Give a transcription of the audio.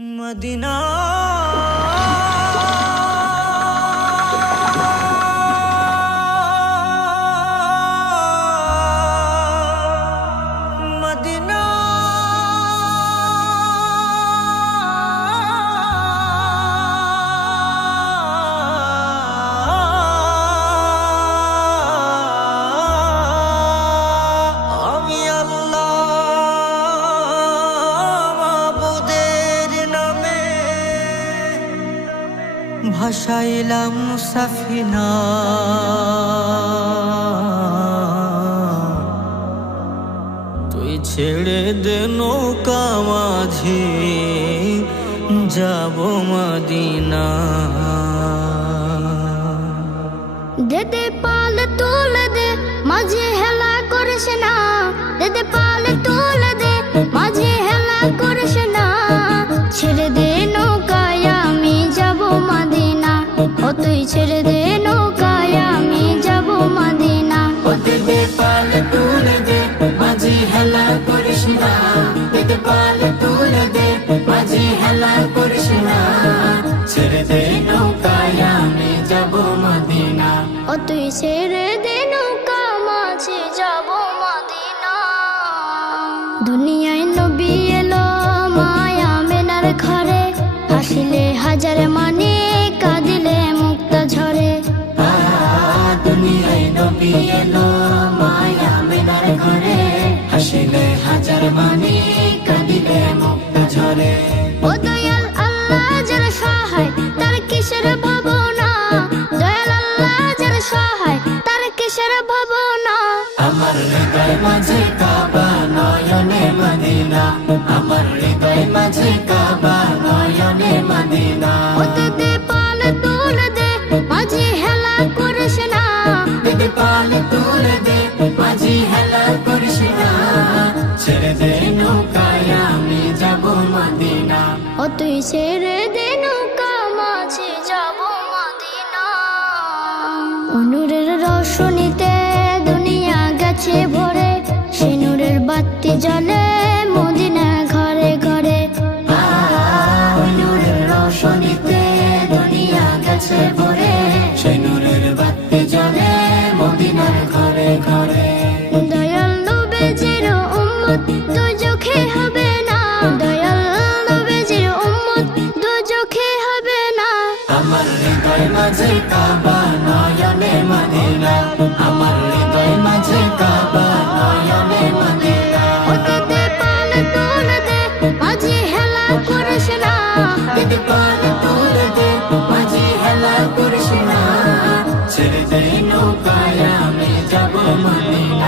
Medina Medina আমি আল্লাহ মাবুদের নামে ভাসাইলাম সাফিনা, তুই ছেড়ে দে নৌকা মাঝি যাব মদিনা। দেদে পাল তুলে দে মাঝে হেলা করিস না, দেদে পাল তুলে দে মাঝে হেলা করিস না। ছেড়ে দে নৌকায় আমি যাব মদিনা, ও তুই ছেড়ে দে নৌকায় আমি যাব মদিনা। ও দেদে পাল তুলে দে মাঝি হেলা করিস না, দেদে পাল তুলে দে মাঝি হেলা করিস না। ছেড়ে দে নৌকায় আমি যাব মদিনা, ও তুই ছেড়ে দে নৌকা মাঝে যাব মদিনা। দুনিয়ায় নবী এলো মায়া মেনার ঘরে, হাসিলে হাজার মানে কাঁদিলে মুক্তা ঝরে। দুনিয়ায় নবী এলো মায়া মেনার ঘরে, হাসিলে হাজার মানে কাঁদিলে মুক্তা ঝরে। ও দয়াল আল্লাহ যার সহায় তার কিসের ভাবনা, দয়াল আল্লাহ যার সহায় তার কিসের ভাবনা। আমার হৃদয় মাঝে কাবা নয়নে মদিনা, আমার হৃদয় মাঝে কাবা নয়নে মদিনা। ও দেদে পাল তুলে দে মাঝে হেলা করিস না, দেদে পাল তুলে দে মাঝি হেলা করিস না। ছেড়ে দে নৌকায় আমি যাব মদিনা, ও তুই ছেড়ে দে নৌকা মাঝে যাব মদিনা। নূরের রোশনীতে দুনিয়া গেছে ভরে, সে নূরের বাতি জ্বলে মদিনা ঘরে ঘরে। নূরের রোশনীতে দুনিয়া গেছে ভরে, সেই নূরের বাতি জ্বলে মদিনার ঘরে ঘরে। দয়াল নবীজির উম্মত দুজখে হবে না, দয়াল নবীজির উম্মত দুজখে হবে না। আমার হৃদয় মাঝে কাবা নয়নে মদিনা, আমার হৃদয় মাঝে কাবা নয়নে মদিনা। ও দেদে পাল তুলে দে মাঝে হেলা করিস না, দেদে পাল তুলে দে মাঝি হেলা করিস না। ছেড়ে দে নৌকায় আমি যাব মদিনা,